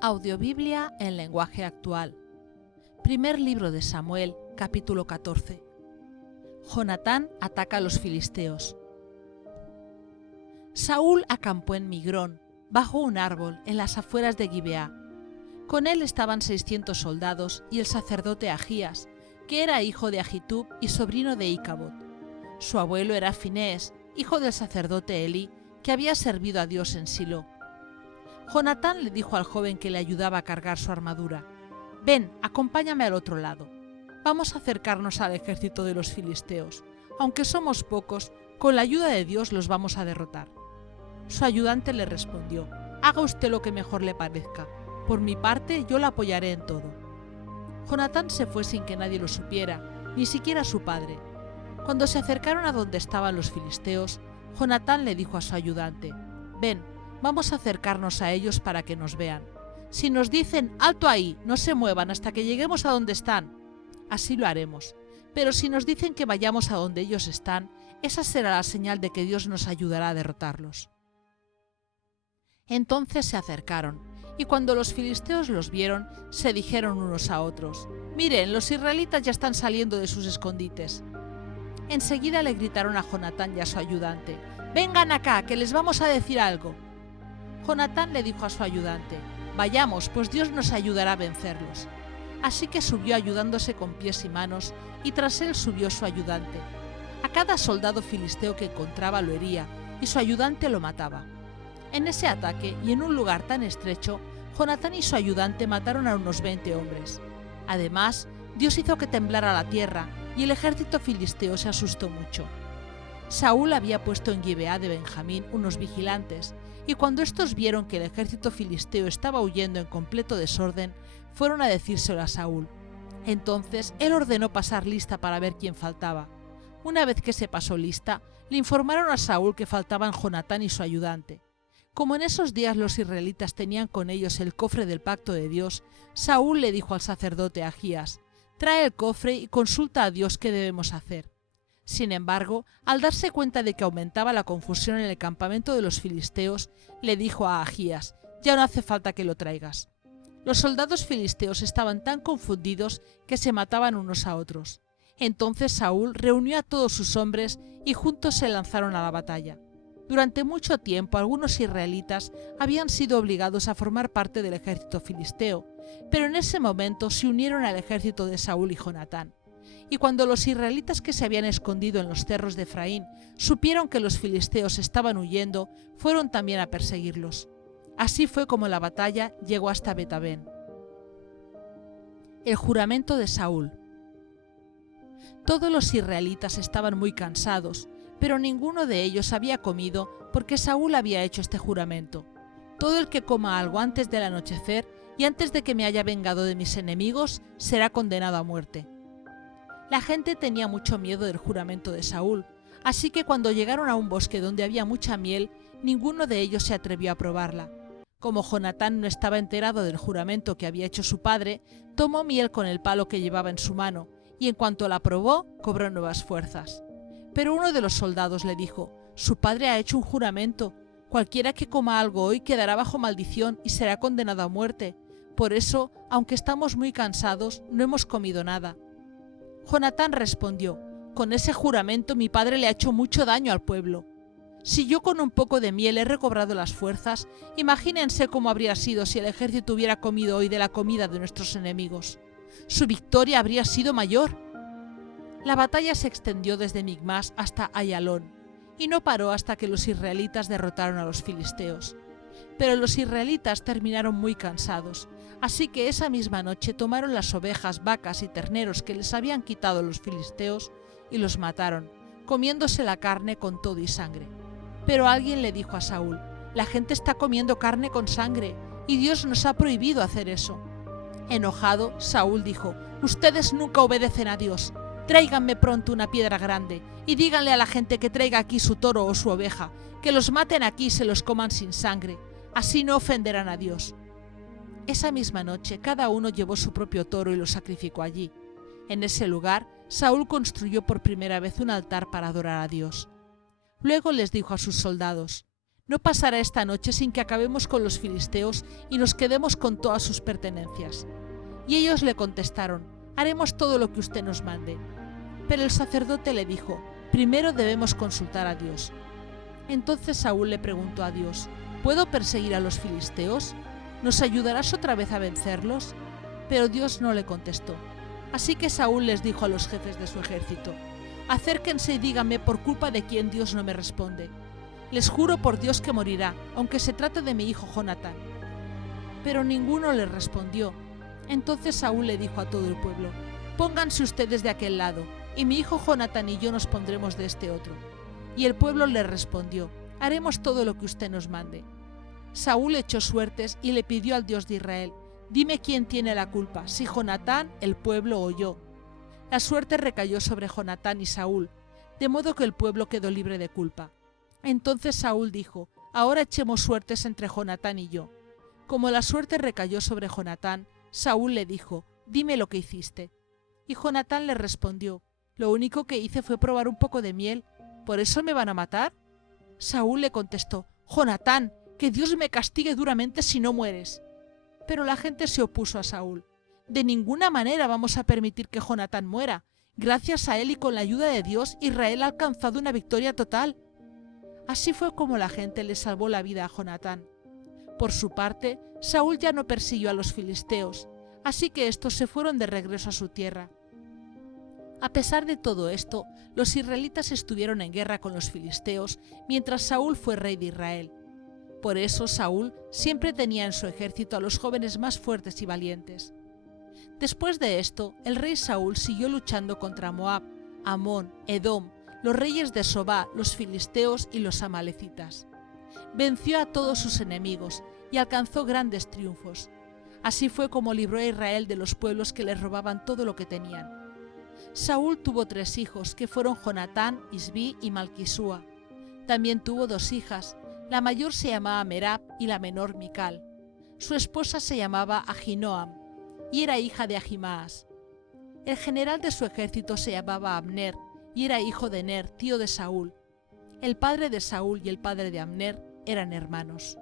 Audiobiblia en lenguaje actual. Primer libro de Samuel, capítulo 14. Jonatán ataca a los filisteos. Saúl acampó en Migrón, bajo un árbol, en las afueras de Gibeá. Con él estaban 600 soldados y el sacerdote Agías, que era hijo de Ahitub y sobrino de Icabod. Su abuelo era Finés, hijo del sacerdote Elí, que había servido a Dios en Silo. Jonatán le dijo al joven que le ayudaba a cargar su armadura: «Ven, acompáñame al otro lado. Vamos a acercarnos al ejército de los filisteos. Aunque somos pocos, con la ayuda de Dios los vamos a derrotar». Su ayudante le respondió: «Haga usted lo que mejor le parezca. Por mi parte, yo la apoyaré en todo». Jonatán se fue sin que nadie lo supiera, ni siquiera su padre. Cuando se acercaron a donde estaban los filisteos, Jonatán le dijo a su ayudante: «Ven, vamos a acercarnos a ellos para que nos vean. Si nos dicen «alto ahí, no se muevan hasta que lleguemos a donde están», así lo haremos. Pero si nos dicen que vayamos a donde ellos están, esa será la señal de que Dios nos ayudará a derrotarlos». Entonces se acercaron, y cuando los filisteos los vieron, se dijeron unos a otros: «Miren, los israelitas ya están saliendo de sus escondites». Enseguida le gritaron a Jonatán y a su ayudante: «Vengan acá, que les vamos a decir algo». Jonatán le dijo a su ayudante: «Vayamos, pues Dios nos ayudará a vencerlos». Así que subió ayudándose con pies y manos, y tras él subió su ayudante. A cada soldado filisteo que encontraba lo hería, y su ayudante lo mataba. En ese ataque, y en un lugar tan estrecho, Jonatán y su ayudante mataron a unos 20 hombres. Además, Dios hizo que temblara la tierra, y el ejército filisteo se asustó mucho. Saúl había puesto en Gibeá de Benjamín unos vigilantes, y cuando estos vieron que el ejército filisteo estaba huyendo en completo desorden, fueron a decírselo a Saúl. Entonces él ordenó pasar lista para ver quién faltaba. Una vez que se pasó lista, le informaron a Saúl que faltaban Jonatán y su ayudante. Como en esos días los israelitas tenían con ellos el cofre del pacto de Dios, Saúl le dijo al sacerdote Agías: «Trae el cofre y consulta a Dios qué debemos hacer». Sin embargo, al darse cuenta de que aumentaba la confusión en el campamento de los filisteos, le dijo a Agías: «Ya no hace falta que lo traigas». Los soldados filisteos estaban tan confundidos que se mataban unos a otros. Entonces Saúl reunió a todos sus hombres y juntos se lanzaron a la batalla. Durante mucho tiempo algunos israelitas habían sido obligados a formar parte del ejército filisteo, pero en ese momento se unieron al ejército de Saúl y Jonatán. Y cuando los israelitas que se habían escondido en los cerros de Efraín supieron que los filisteos estaban huyendo, fueron también a perseguirlos. Así fue como la batalla llegó hasta Betabén. El juramento de Saúl. Todos los israelitas estaban muy cansados, pero ninguno de ellos había comido porque Saúl había hecho este juramento: «Todo el que coma algo antes del anochecer y antes de que me haya vengado de mis enemigos será condenado a muerte». La gente tenía mucho miedo del juramento de Saúl, así que cuando llegaron a un bosque donde había mucha miel, ninguno de ellos se atrevió a probarla. Como Jonatán no estaba enterado del juramento que había hecho su padre, tomó miel con el palo que llevaba en su mano, y en cuanto la probó, cobró nuevas fuerzas. Pero uno de los soldados le dijo: «Su padre ha hecho un juramento. Cualquiera que coma algo hoy quedará bajo maldición y será condenado a muerte. Por eso, aunque estamos muy cansados, no hemos comido nada». Jonatán respondió: «Con ese juramento mi padre le ha hecho mucho daño al pueblo. Si yo con un poco de miel he recobrado las fuerzas, imagínense cómo habría sido si el ejército hubiera comido hoy de la comida de nuestros enemigos. Su victoria habría sido mayor». La batalla se extendió desde Micmas hasta Ayalón, y no paró hasta que los israelitas derrotaron a los filisteos. Pero los israelitas terminaron muy cansados, así que esa misma noche tomaron las ovejas, vacas y terneros que les habían quitado los filisteos y los mataron, comiéndose la carne con todo y sangre. Pero alguien le dijo a Saúl: «La gente está comiendo carne con sangre, y Dios nos ha prohibido hacer eso». Enojado, Saúl dijo: «Ustedes nunca obedecen a Dios. Tráiganme pronto una piedra grande y díganle a la gente que traiga aquí su toro o su oveja, que los maten aquí y se los coman sin sangre. Así no ofenderán a Dios». Esa misma noche cada uno llevó su propio toro y lo sacrificó allí. En ese lugar, Saúl construyó por primera vez un altar para adorar a Dios. Luego les dijo a sus soldados: No pasará esta noche sin que acabemos con los filisteos y nos quedemos con todas sus pertenencias. Y ellos le contestaron: haremos todo lo que usted nos mande. Pero el sacerdote le dijo: primero debemos consultar a Dios. Entonces Saúl le preguntó a Dios: ¿puedo perseguir a los filisteos? ¿Nos ayudarás otra vez a vencerlos? Pero Dios no le contestó. Así que Saúl les dijo a los jefes de su ejército: acérquense y díganme por culpa de quién Dios no me responde. Les juro por Dios que morirá, aunque se trate de mi hijo Jonatán. Pero ninguno le respondió. Entonces Saúl le dijo a todo el pueblo: pónganse ustedes de aquel lado, y mi hijo Jonatán y yo nos pondremos de este otro. Y el pueblo le respondió: haremos todo lo que usted nos mande. Saúl echó suertes y le pidió al Dios de Israel: dime quién tiene la culpa, si Jonatán, el pueblo o yo. La suerte recayó sobre Jonatán y Saúl, de modo que el pueblo quedó libre de culpa. Entonces Saúl dijo: ahora echemos suertes entre Jonatán y yo. Como la suerte recayó sobre Jonatán, Saúl le dijo: dime lo que hiciste. Y Jonatán le respondió: lo único que hice fue probar un poco de miel. ¿Por eso me van a matar? Saúl le contestó: Jonatán, que Dios me castigue duramente si no mueres. Pero la gente se opuso a Saúl. De ninguna manera vamos a permitir que Jonatán muera. Gracias a él y con la ayuda de Dios, Israel ha alcanzado una victoria total. Así fue como la gente le salvó la vida a Jonatán. Por su parte, Saúl ya no persiguió a los filisteos, así que estos se fueron de regreso a su tierra. A pesar de todo esto, los israelitas estuvieron en guerra con los filisteos mientras Saúl fue rey de Israel. Por eso Saúl siempre tenía en su ejército a los jóvenes más fuertes y valientes. Después de esto, el rey Saúl siguió luchando contra Moab, Amón, Edom, los reyes de Sobá, los filisteos y los amalecitas. Venció a todos sus enemigos y alcanzó grandes triunfos. Así fue como libró a Israel de los pueblos que les robaban todo lo que tenían. Saúl tuvo 3 hijos, que fueron Jonatán, Isbí y Malquisúa. También tuvo 2 hijas. La mayor se llamaba Merab y la menor Mical. Su esposa se llamaba Ahinoam y era hija de Ahimaas. El general de su ejército se llamaba Abner y era hijo de Ner, tío de Saúl. El padre de Saúl y el padre de Abner eran hermanos.